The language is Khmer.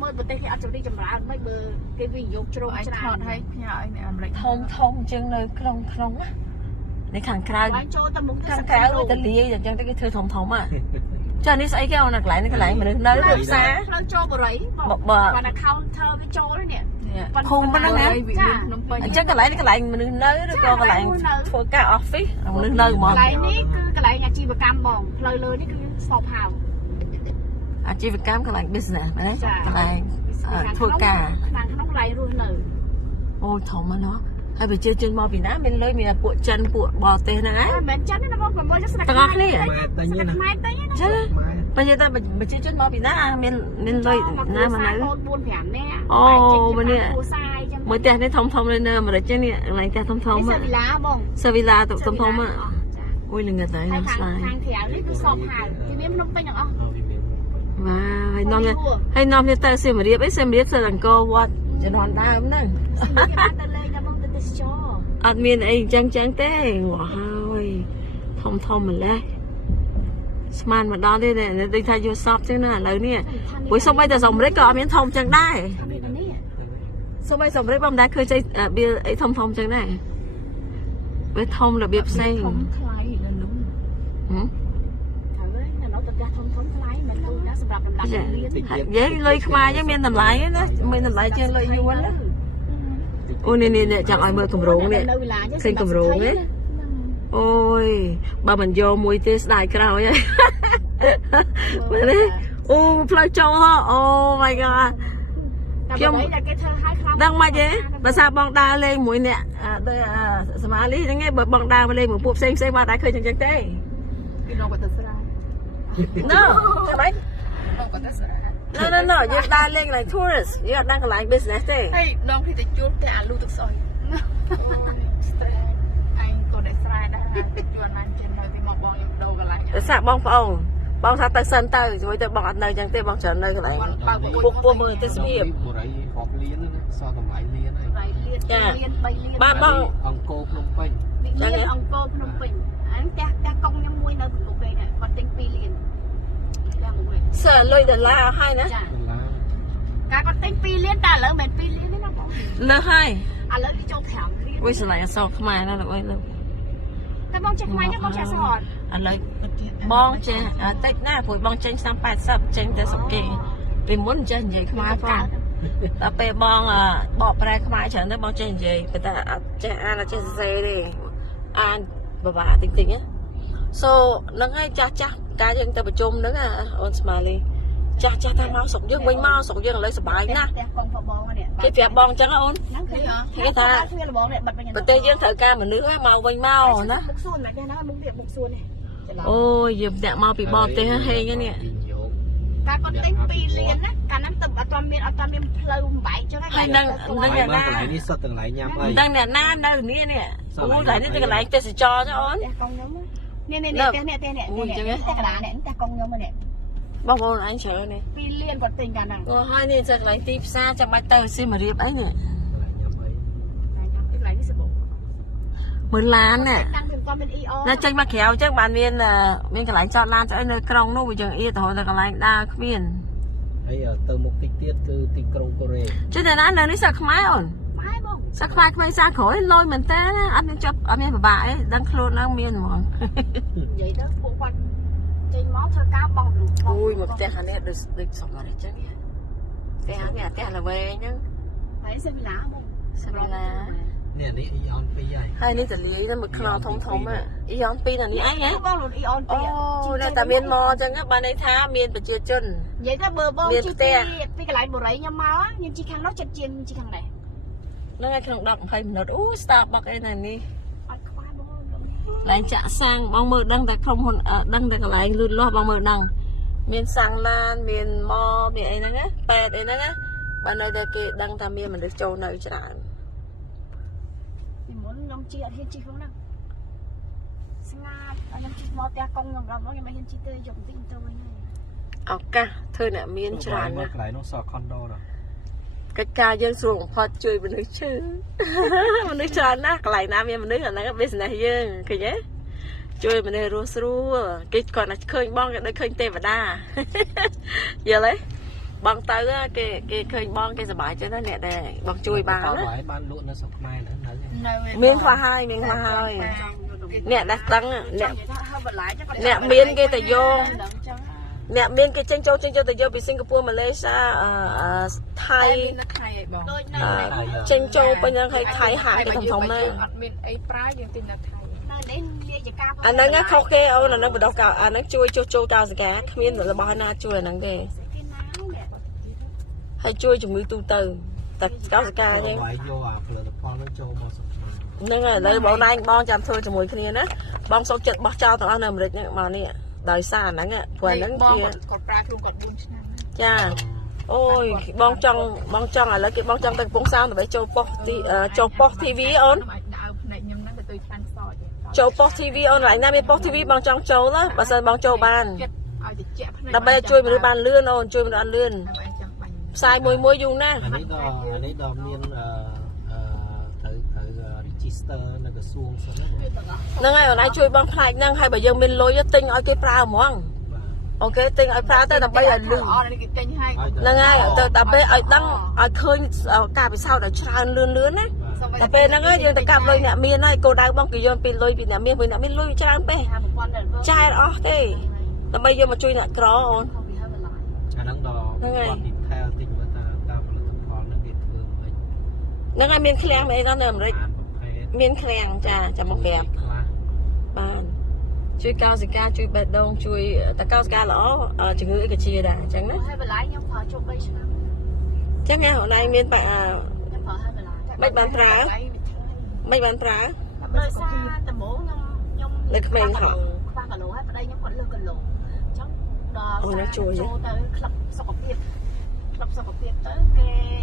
មើលប្រទេសគេអត់ជំរីចម្រើនមិនបើគេវិនិយោគជ្រុំច្រើនហើយផ្ញើឲ្យអាមេរិកធំជាងនៅក្នុងនេះខាងក្រៅឡើងចូលតែមុខទៅខាងក្រៅទៅលាយអញ្ចឹងទៅគេធ្វើធំចានេះស្អីគេអូនកន្លែងនេះកន្លែងមនុស្សនៅផ្សារផ្លូវចូលបរិយបាទ counter វាចូលនេះភូមិប៉ុណ្ណឹងណាអញ្ចឹងកន្លែងនេះកន្លែងមនុស្សនៅឬក៏កន្លែងធ្វើការ office មនុស្សនៅហ្មងកន្លែងនេះគឺកន្លែងអាជីវកម្មបងផ្លូវលើនេះគឺ stop house អាជីវកម្មកន្លែង business ណាកន្លែងធ្វើការខាងក្នុងកន្លែងរស់នៅអូធំណាស់ហើយប្រជាជនមកពីណាមានលុយមានពួកចិនពួកបរទេសហ្នឹងហ៎មិនមែនចិនណាបងប្រមូលจากស្រុកទាំងអស់គ្នាខ្មែរតែចាប្រជាជនមកពីណាមានលុយណាមកនៅ4-5នាក់អូមកនេះមួយផ្ទះនេះធំនៅអាមេរិកនេះកន្លែងផ្ទះធំសាវីឡាបងសាវីឡាធំអូយលងតែខាងក្រៅនេះគឺសពហៅពីមានភ្នំពេញទាំងអស់វ៉ាហើយនាំនេះទៅសៀមរាបសៀមរាបសិលអង្គរវត្តជំនាន់ដើមហ្នឹងទៅលេងដល់បងទៅទេសចរអត់មានអីចឹងទេវ៉ាហើយធំម្លេះស្មានមកដល់ទេដូចថាយកសពចឹងណាឥឡូវនេះព្រោះសូម្បីតែសម្រិតក៏អត់មានធំចឹងដែរសូម្បីសម្រិតបងមិនដែលឃើញវាអីធំចឹងដែរវាធំរបៀបផ្សេងធំថ្លៃដល់នោះហើយនៅទៅផ្ទះធំថ្លៃមិនទូណាសម្រាប់តម្លៃរៀននិយាយលុយខ្មែរយើងមានតម្លៃណាមានតម្លៃជាងលុយយួនណាអូនេះចង់ឲ្យមើលកម្រងនេះឃើញកម្រងទេអូយបើមិនយកមួយទេស្ដាយក្រោយហើយមើលនេះអូផ្លូវចូលហ៎អូ my god ខ្ញុំគេធ្វើឲ្យខ្លាំងដឹងមិនទេបើសាបងដើរលេងមួយអ្នកទៅសមាលីហ្នឹងឯងបើបងដើរលេងមួយពួកផ្សេងមកដែរឃើញចឹងទេគេនៅបាត់ទៅស្រែ No ចាំបាច់No យើងដើរលេងកន្លែង tourist យើងអត់ដឹងកន្លែង business ទេហើយដងគេទៅជួលតែអាលូទឹកស្អុយអញក៏ได้ស្រែដែរជួលណាស់ចេញហើយទីមកបងខ្ញុំដូរកន្លែងតែសាក់បងប្អូនបងថាទៅសិនទៅជួយទៅបងអត់នៅចឹងទេបងច្រើននៅកន្លែងពុកមើលទេសភាពបរិយរាប់លានណាសល់តម្លៃលានហើយចាលាន3លានបាទបងអង្គរភ្នំពេញលានអង្គរភ្នំពេញអញផ្ទះកង់ខ្ញុំមួយនៅកំពង់ពេញដែរគាត់ទិញ2លានយ៉ាងមួយសើលុយដុល្លារហើយណាចាការគាត់ទិញ2លានតែឥឡូវមិន2លានទេណាបងលើហើយឥឡូវគេចូល5លានវិញឆ្លៃអសរខ្មែរណាលោកអើយលើតែបងចេះខ្មែរខ្ញុំបងចេះអសរឥឡូវបងចេះតិចណាព្រោះបងចេញឆ្នាំ80ចេញតែសុកគេពីមុនចេះនិយាយខ្មែរផងដល់ពេលបងបកប្រែខ្មែរច្រើនទៅបងចេះនិយាយប៉ុន្តែអត់ចេះអានអត់ចេះសរសេរទេអានបបាតិចណា so ហ្នឹងហើយចាស់ការយើងទៅប្រជុំហ្នឹងអូនស្មាលីចាស់ថាមកស្រុកយើងវិញមកស្រុកយើងឥឡូវសុបាយណាស់ផ្ទះកង់បងនេះគេប្រាប់បងអញ្ចឹងអូនហ្នឹងគេថាប្រទេសយើងត្រូវការមនុស្សមកវិញមកណាមុខសួនណាគេណាមុខទៀតមុខសួននេះអូយយើងតាក់មកពីបរទេហេងនេះការគាត់ទិញ2លានណាកាលហ្នឹងទៅអត់មានផ្លូវបំបែកចឹងហ្នឹងអ្នកណាកន្លែងនេះសុទ្ធទាំងកន្លែងញ៉ាំហើយហ្នឹងអ្នកណានៅនេះអូកន្លែងនេះទៅកន្លែងទេសចរចឹងអូនផ្ទះកង់ខ្ញុំនេះផ្ទះកណ្ដាលនេះផ្ទះកង់ខ្ញុំនេះបងប្អូនអញច្រើននេះ2លានគាត់ទិញកាលហ្នឹងអូហើយនេះទៅកន្លែងទីផ្សារចាំបាច់ទៅសៀមរាបអីនេះមើលឡានណាចេញមកក្រៅអញ្ចឹងបានមានកន្លែងចតឡានស្អីនៅក្រុងនោះវាយើងអៀទៅទៅកន្លែងដើរគ្មានហើយទៅមុខតិចទៀតគឺទីក្រុងកូរ៉េចុះតែណានៅនេះសាខ្មែរអូនខ្មែរបងសាខ្មែរក្មេងសាក្រោយលយមែនតើអត់មានចាប់អត់មានពិបាកអីដឹងខ្លួនឡើងមានហ្មងនិយាយទៅពួកគាត់ចេញមកធ្វើការបងអូយមកផ្ទះអានេះដូចសុំមកនេះចឹងផ្ទះនេះផ្ទះល្វែងហ្នឹងហើយសាវីឡាបងសាវីឡានេះអ៊ីអន2ហើយនេះតលាយទៅមួយខ្នោធំអ៊ីអន2ដល់នេះអីហ៎បងលូនអ៊ីអន2អូតែតែមានមកចឹងបានន័យថាមានប្រជាជននិយាយទៅបើបងជិះពីកន្លែងបរិយខ្ញុំមកខ្ញុំជិះខាងនោះចិត្តជាងជិះខាងនេះហ្នឹងហើយក្នុង10-20មីនិតអូ Starbucks អីណានេះអត់ខ្វះបងឡើងចាក់សាំងបងមើលដឹងតែក្រុមហ៊ុនដឹងតែកន្លែងលូតលាស់បងមើលដឹងមានសាំងឡានមានម៉មានអីហ្នឹងណាប៉ែតអីហ្នឹងណាបើនៅតែគេដឹងថាមានមនុស្សចូលនៅច្រើនពីមុនខ្ញុំជិះអត់ហ៊ានជិះក្នុងហ្នឹងស្ងាត់ខ្ញុំជិះមកផ្ទះកង់ខ្ញុំដល់ខ្ញុំមិនហ៊ានជិះទៅយកបន្តិចទៅវិញហើយឱកាសធ្វើអ្នកមានច្រើនណាស់កន្លែងនោះសល់ខុនដូដល់កិច្ចការយើងស្រួលបំផុតជួយមនុស្សឈឺមនុស្សច្រើនណាស់កន្លែងណាមានមនុស្សអាហ្នឹង business យើងឃើញទេជួយមនុស្សរស់ស្រួលគេគាត់តែឃើញបងគេដូចឃើញទេវតាយល់ទេ បងទៅគេឃើញបងគេសប្បាយចិត្តណាស់អ្នកដែលបងជួយបានណា បានលក់នៅស្រុកខ្មែរហ្នឹងនៅ មានខ្លះហើយអ្នកដែលដឹងអ្នកមានគេទៅយកអ្នកមានគេចេញចូលទៅយកពីសិង្ហបុរីម៉ាឡេស៊ីថៃ ថៃឯបង ចេញចូលពេញហ្នឹងហើយថៃហាគេធំណាស់ អត់មានអីប្រើយើងទិញនៅថៃ នេះវាជាការ អាហ្នឹងខុសគេអូនអាហ្នឹងបដោះកៅអាហ្នឹងជួយចុះចូលកៅសកាគ្មានរបស់ណាជួយអាហ្នឹងទេហើយជួយជំងឺទូទៅតែកៅសកាទេ បាយយកអាផលិតផលហ្នឹងចូលមកស្រុកខ្មែរ ហ្នឹងហើយឥឡូវបងណៃបងចាំធ្វើជាមួយគ្នាណាបងសុកចិត្តបោះចោលទាំងអស់នៅអាមេរិកហ្នឹងមកនេះដោយសារហ្នឹងព្រោះហ្នឹងជា គាត់ប្រើខ្លួនគាត់4ឆ្នាំ ចាអូយបងចង់ឥឡូវគេបងចង់ទៅកំពង់សោមដើម្បីចូលប៉ុស TV អូន អាចដើរភ្នែកខ្ញុំហ្នឹងទៅទៅខ្លាំងសត ចូលប៉ុស TV អូនឡើយណាមានប៉ុស TV បងចង់ចូលណាបើសិនបងចូលបាន ឲ្យតិចភ្នែក ដើម្បីជួយមនុស្សបានលឿនអូនជួយមនុស្សបានលឿន អាចចាំបាញ់ ផ្សាយមួយយូរណាស់ អានេះដល់មានត្រូវ register នៅក្រសួងសិនណា ហ្នឹងហើយអូនអាចជួយបងផ្នែកហ្នឹងហើយបើយើងមានលុយទិញឲ្យគេប្រើហ្មងអូខេទិញឲ្យប្រើទៅដើម្បីឲ្យលឿន អត់នេះគេទិញឲ្យ ហ្នឹងហើយទៅតែពេលឲ្យដឹងឲ្យឃើញការពិសោធន៍ឲ្យច្រើនលឿនណាតែពេលហ្នឹងយើងទៅកាប់លុយអ្នកមានហើយគោលដៅបងគឺយកពីលុយពីអ្នកមានព្រោះអ្នកមានលុយច្រើនពេកចាយអត់អស់ទេដើម្បីយកមកជួយអ្នកក្រអូន អាហ្នឹងដល់គាត់ detail តិចមើលតាផលិតផលហ្នឹងវាធ្វើមិន ហ្នឹងហើយមានឃ្លាំងអីក៏នៅអាមេរិក ប្រភេទ មានឃ្លាំងចាចាំមកប្រាប់ ខ្លះ បានជួយកោសិកាជួយបេះដូងជួយតកោសិកាល្អជំងឺអីក៏ជាដែរអញ្ចឹងណា ហើយបន្លាយខ្ញុំប្រើជុំ3ឆ្នាំ អញ្ចឹងណាអូនឯងមានបាក់ ខ្ញុំប្រើហើយបន្លាយ មិនបានប្រើ ដោយសារដំបូងខ្ញុំ នៅក្មេងហ៎ ខ្វះគីឡូហើយប្តីខ្ញុំគាត់លើសគីឡូអញ្ចឹងដល់ចូលទៅក្លឹបសុខភាពទៅគេ